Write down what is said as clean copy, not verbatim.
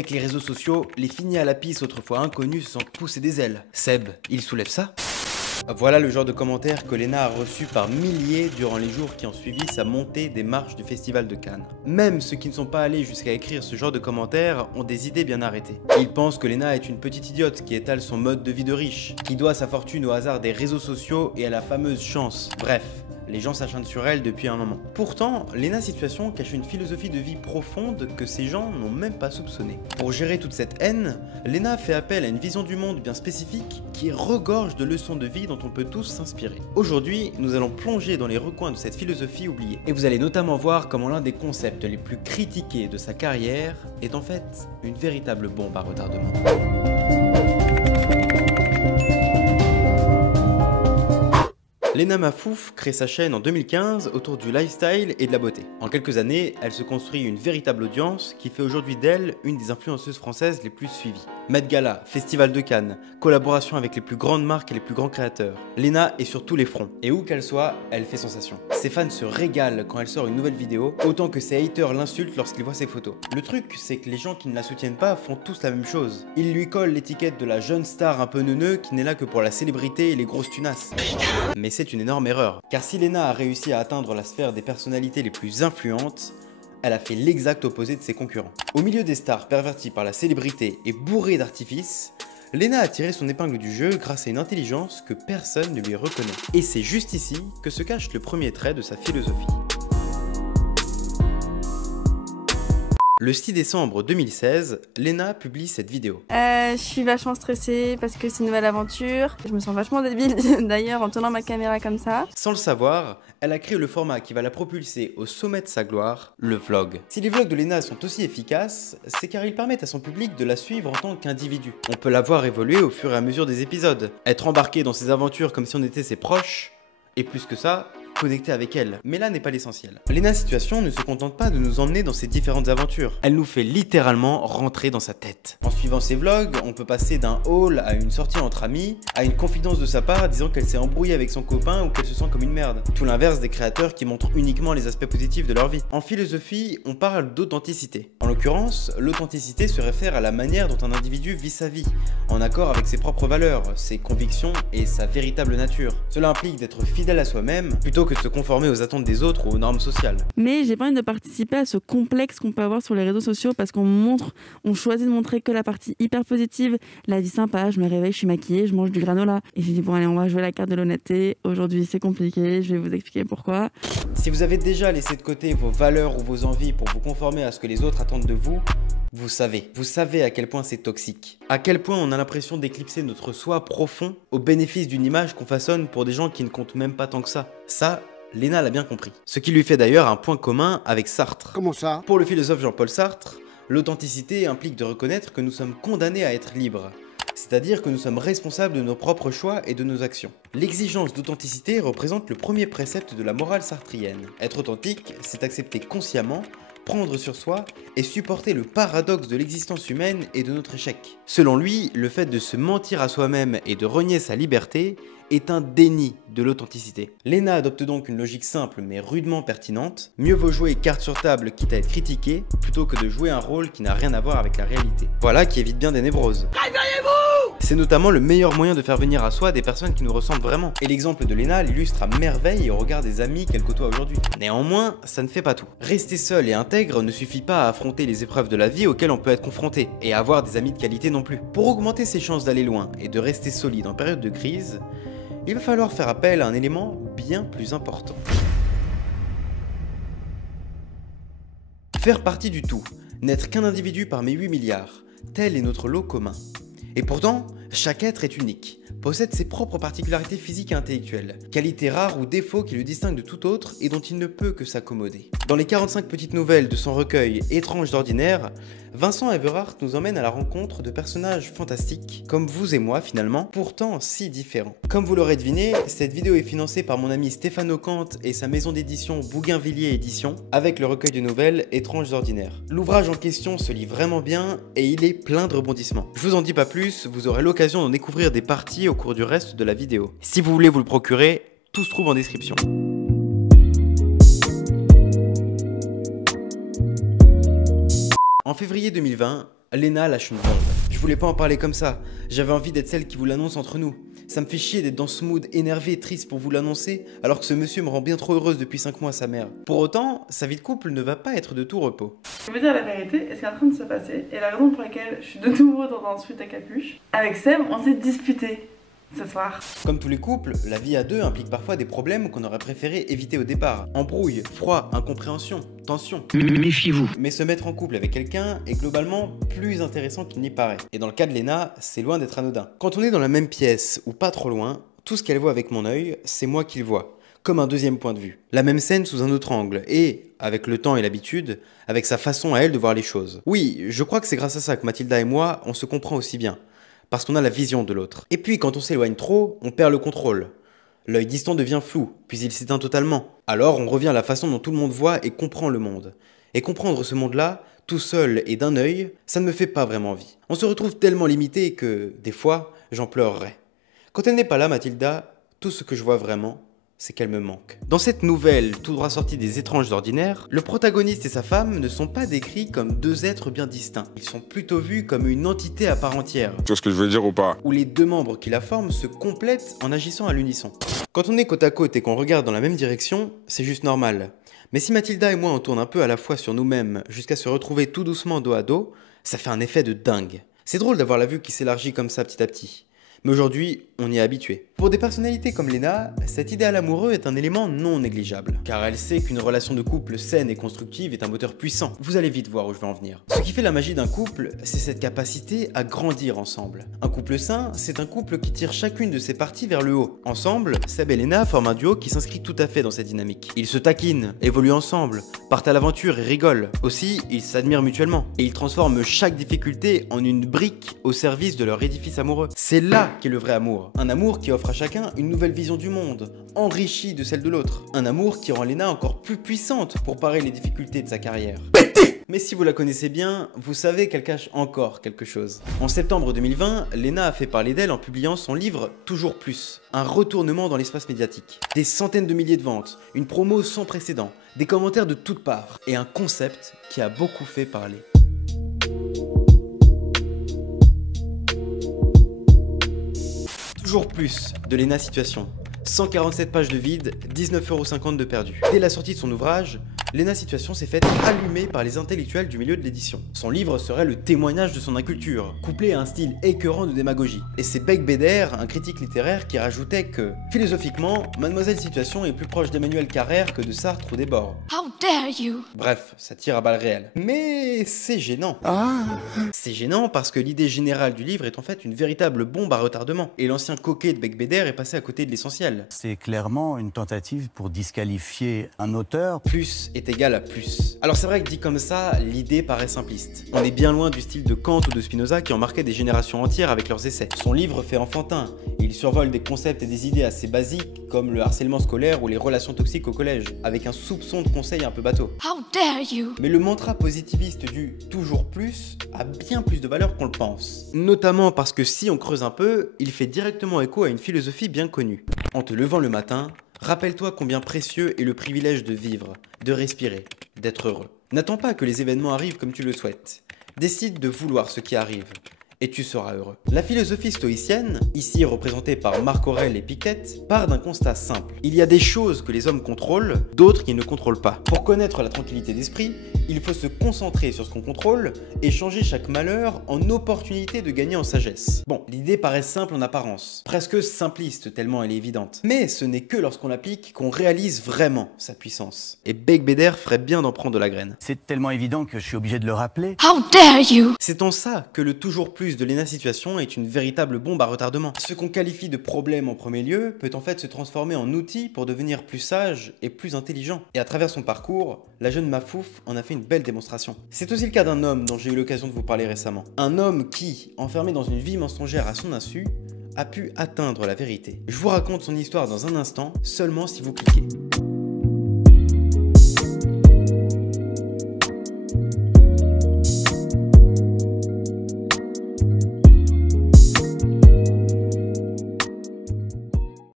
Avec les réseaux sociaux, les finis à la pisse autrefois inconnus se sentent pousser des ailes. Seb, il soulève ça? Voilà le genre de commentaires que Léna a reçu par milliers durant les jours qui ont suivi sa montée des marches du Festival de Cannes. Même ceux qui ne sont pas allés jusqu'à écrire ce genre de commentaires ont des idées bien arrêtées. Ils pensent que Léna est une petite idiote qui étale son mode de vie de riche, qui doit sa fortune au hasard des réseaux sociaux et à la fameuse chance. Bref, les gens s'acharnent sur elle depuis un moment. Pourtant, Léna's situation cache une philosophie de vie profonde que ces gens n'ont même pas soupçonnée. Pour gérer toute cette haine, Léna fait appel à une vision du monde bien spécifique qui regorge de leçons de vie dont on peut tous s'inspirer. Aujourd'hui, nous allons plonger dans les recoins de cette philosophie oubliée. Et vous allez notamment voir comment l'un des concepts les plus critiqués de sa carrière est en fait une véritable bombe à retardement. Léna Mafouf crée sa chaîne en 2015 autour du lifestyle et de la beauté. En quelques années, elle se construit une véritable audience qui fait aujourd'hui d'elle une des influenceuses françaises les plus suivies. Met Gala, Festival de Cannes, collaboration avec les plus grandes marques et les plus grands créateurs. Léna est sur tous les fronts, et où qu'elle soit, elle fait sensation. Ses fans se régalent quand elle sort une nouvelle vidéo, autant que ses haters l'insultent lorsqu'ils voient ses photos. Le truc, c'est que les gens qui ne la soutiennent pas font tous la même chose. Ils lui collent l'étiquette de la jeune star un peu neuneux qui n'est là que pour la célébrité et les grosses tunasses. Mais c'est une énorme erreur, car si Léna a réussi à atteindre la sphère des personnalités les plus influentes, elle a fait l'exact opposé de ses concurrents. Au milieu des stars perverties par la célébrité et bourrées d'artifices, Léna a tiré son épingle du jeu grâce à une intelligence que personne ne lui reconnaît. Et c'est juste ici que se cache le premier trait de sa philosophie. Le 6 décembre 2016, Léna publie cette vidéo. Je suis vachement stressée parce que c'est une nouvelle aventure. Je me sens vachement débile d'ailleurs en tenant ma caméra comme ça. Sans le savoir, elle a créé le format qui va la propulser au sommet de sa gloire, le vlog. Si les vlogs de Léna sont aussi efficaces, c'est car ils permettent à son public de la suivre en tant qu'individu. On peut la voir évoluer au fur et à mesure des épisodes, être embarqué dans ses aventures comme si on était ses proches, et plus que ça, connecter avec elle. Mais là n'est pas l'essentiel. Léna's situation ne se contente pas de nous emmener dans ses différentes aventures. Elle nous fait littéralement rentrer dans sa tête. En suivant ses vlogs, on peut passer d'un haul à une sortie entre amis, à une confidence de sa part disant qu'elle s'est embrouillée avec son copain ou qu'elle se sent comme une merde. Tout l'inverse des créateurs qui montrent uniquement les aspects positifs de leur vie. En philosophie, on parle d'authenticité. En l'occurrence, l'authenticité se réfère à la manière dont un individu vit sa vie, en accord avec ses propres valeurs, ses convictions et sa véritable nature. Cela implique d'être fidèle à soi-même, plutôt que de se conformer aux attentes des autres ou aux normes sociales. Mais j'ai pas envie de participer à ce complexe qu'on peut avoir sur les réseaux sociaux parce on choisit de montrer que la partie hyper positive, la vie sympa, je me réveille, je suis maquillée, je mange du granola. Et j'ai dit bon allez, on va jouer la carte de l'honnêteté. Aujourd'hui c'est compliqué, je vais vous expliquer pourquoi. Si vous avez déjà laissé de côté vos valeurs ou vos envies pour vous conformer à ce que les autres attendent de vous, vous savez à quel point c'est toxique. À quel point on a l'impression d'éclipser notre soi profond au bénéfice d'une image qu'on façonne pour des gens qui ne comptent même pas tant que ça. Ça, Léna l'a bien compris. Ce qui lui fait d'ailleurs un point commun avec Sartre. Comment ça? Pour le philosophe Jean-Paul Sartre, l'authenticité implique de reconnaître que nous sommes condamnés à être libres. C'est-à-dire que nous sommes responsables de nos propres choix et de nos actions. L'exigence d'authenticité représente le premier précepte de la morale sartrienne. Être authentique, c'est accepter consciemment, prendre sur soi et supporter le paradoxe de l'existence humaine et de notre échec. Selon lui, le fait de se mentir à soi-même et de renier sa liberté est un déni de l'authenticité. Léna adopte donc une logique simple mais rudement pertinente. Mieux vaut jouer carte sur table quitte à être critiqué plutôt que de jouer un rôle qui n'a rien à voir avec la réalité. Voilà qui évite bien des névroses. Réveillez-vous! C'est notamment le meilleur moyen de faire venir à soi des personnes qui nous ressemblent vraiment. Et l'exemple de Léna l'illustre à merveille au regard des amis qu'elle côtoie aujourd'hui. Néanmoins, ça ne fait pas tout. Rester seul et intègre ne suffit pas à affronter les épreuves de la vie auxquelles on peut être confronté, et à avoir des amis de qualité non plus. Pour augmenter ses chances d'aller loin et de rester solide en période de crise, il va falloir faire appel à un élément bien plus important. Faire partie du tout, n'être qu'un individu parmi 8 milliards, tel est notre lot commun. Et pourtant, chaque être est unique, possède ses propres particularités physiques et intellectuelles, qualités rares ou défauts qui le distinguent de tout autre et dont il ne peut que s'accommoder. Dans les 45 petites nouvelles de son recueil Étranges d'ordinaire, Vincent Everhart nous emmène à la rencontre de personnages fantastiques, comme vous et moi finalement, pourtant si différents. Comme vous l'aurez deviné, cette vidéo est financée par mon ami Stéphane Ocant et sa maison d'édition Bougainvilliers Éditions, avec le recueil de nouvelles Étranges d'ordinaire. L'ouvrage en question se lit vraiment bien et il est plein de rebondissements. Je vous en dis pas plus, vous aurez l'occasion d'en découvrir des parties au cours du reste de la vidéo. Si vous voulez vous le procurer, tout se trouve en description. En février 2020, Léna lâche une bombe. Je voulais pas en parler comme ça, j'avais envie d'être celle qui vous l'annonce entre nous. Ça me fait chier d'être dans ce mood énervé et triste pour vous l'annoncer, alors que ce monsieur me rend bien trop heureuse depuis 5 mois à sa mère. Pour autant, sa vie de couple ne va pas être de tout repos. Je veux dire la vérité, et ce qui est en train de se passer, et la raison pour laquelle je suis de nouveau dans un suite à capuche, avec Seb, on s'est disputé ce soir. Comme tous les couples, la vie à deux implique parfois des problèmes qu'on aurait préféré éviter au départ. Embrouille, froid, incompréhension, tension. Méfiez-vous. Mais se mettre en couple avec quelqu'un est globalement plus intéressant qu'il n'y paraît. Et dans le cas de Léna, c'est loin d'être anodin. Quand on est dans la même pièce ou pas trop loin, tout ce qu'elle voit avec mon œil, c'est moi qui le vois. Comme un deuxième point de vue. La même scène sous un autre angle et, avec le temps et l'habitude, avec sa façon à elle de voir les choses. Oui, je crois que c'est grâce à ça que Mathilda et moi, on se comprend aussi bien. Parce qu'on a la vision de l'autre. Et puis quand on s'éloigne trop, on perd le contrôle. L'œil distant devient flou, puis il s'éteint totalement. Alors on revient à la façon dont tout le monde voit et comprend le monde. Et comprendre ce monde-là, tout seul et d'un œil, ça ne me fait pas vraiment envie. On se retrouve tellement limité que, des fois, j'en pleurerais. Quand elle n'est pas là, Mathilda, tout ce que je vois vraiment, c'est qu'elle me manque. Dans cette nouvelle, tout droit sortie des Étranges ordinaires, le protagoniste et sa femme ne sont pas décrits comme deux êtres bien distincts. Ils sont plutôt vus comme une entité à part entière. Tu vois ce que je veux dire ou pas? Où les deux membres qui la forment se complètent en agissant à l'unisson. Quand on est côte à côte et qu'on regarde dans la même direction, c'est juste normal. Mais si Mathilda et moi on tourne un peu à la fois sur nous-mêmes jusqu'à se retrouver tout doucement dos à dos, ça fait un effet de dingue. C'est drôle d'avoir la vue qui s'élargit comme ça petit à petit. Mais aujourd'hui, on y est habitué. Pour des personnalités comme Léna, cet idéal amoureux est un élément non négligeable. Car elle sait qu'une relation de couple saine et constructive est un moteur puissant. Vous allez vite voir où je vais en venir. Ce qui fait la magie d'un couple, c'est cette capacité à grandir ensemble. Un couple sain, c'est un couple qui tire chacune de ses parties vers le haut. Ensemble, Seb et Léna forment un duo qui s'inscrit tout à fait dans cette dynamique. Ils se taquinent, évoluent ensemble, partent à l'aventure et rigolent. Aussi, ils s'admirent mutuellement. Et ils transforment chaque difficulté en une brique au service de leur édifice amoureux. C'est là qu'est le vrai amour. Un amour qui offre à chacun une nouvelle vision du monde, enrichie de celle de l'autre. Un amour qui rend Léna encore plus puissante pour parer les difficultés de sa carrière. Mais si vous la connaissez bien, vous savez qu'elle cache encore quelque chose. En septembre 2020, Léna a fait parler d'elle en publiant son livre Toujours Plus, un retournement dans l'espace médiatique. Des centaines de milliers de ventes, une promo sans précédent, des commentaires de toutes parts, et un concept qui a beaucoup fait parler. Toujours plus de Léna Situation. 147 pages de vide, 19,50 € de perdu. Dès la sortie de son ouvrage, Léna Situation s'est faite allumer par les intellectuels du milieu de l'édition. Son livre serait le témoignage de son inculture, couplé à un style écœurant de démagogie. Et c'est Beck Beder, un critique littéraire, qui rajoutait que, philosophiquement, Mademoiselle Situation est plus proche d'Emmanuel Carrère que de Sartre ou des Bords. How dare you? Bref, ça tire à balles réelles. Mais c'est gênant. C'est gênant parce que l'idée générale du livre est en fait une véritable bombe à retardement. Et l'ancien coquet de Beck Beder est passé à côté de l'essentiel. C'est clairement une tentative pour disqualifier un auteur. Plus est égal à plus. Alors c'est vrai que dit comme ça, l'idée paraît simpliste. On est bien loin du style de Kant ou de Spinoza qui ont marqué des générations entières avec leurs essais. Son livre fait enfantin, et il survole des concepts et des idées assez basiques comme le harcèlement scolaire ou les relations toxiques au collège, avec un soupçon de conseil un peu bateau. How dare you? Mais le mantra positiviste du « toujours plus » a bien plus de valeur qu'on le pense. Notamment parce que si on creuse un peu, il fait directement écho à une philosophie bien connue. En te levant le matin, rappelle-toi combien précieux est le privilège de vivre, de respirer, d'être heureux. N'attends pas que les événements arrivent comme tu le souhaites. Décide de vouloir ce qui arrive, et tu seras heureux. La philosophie stoïcienne, ici représentée par Marc Aurèle et Piquette, part d'un constat simple. Il y a des choses que les hommes contrôlent, d'autres qu'ils ne contrôlent pas. Pour connaître la tranquillité d'esprit, il faut se concentrer sur ce qu'on contrôle et changer chaque malheur en opportunité de gagner en sagesse. Bon, l'idée paraît simple en apparence, presque simpliste tellement elle est évidente. Mais ce n'est que lorsqu'on l'applique qu'on réalise vraiment sa puissance. Et Beck Beder ferait bien d'en prendre de la graine. C'est tellement évident que je suis obligé de le rappeler. How dare you? C'est en ça que le toujours plus de Léna Situation est une véritable bombe à retardement. Ce qu'on qualifie de problème en premier lieu peut en fait se transformer en outil pour devenir plus sage et plus intelligent. Et à travers son parcours, la jeune Mafouf en a fait une belle démonstration. C'est aussi le cas d'un homme dont j'ai eu l'occasion de vous parler récemment. Un homme qui, enfermé dans une vie mensongère à son insu, a pu atteindre la vérité. Je vous raconte son histoire dans un instant, seulement si vous cliquez.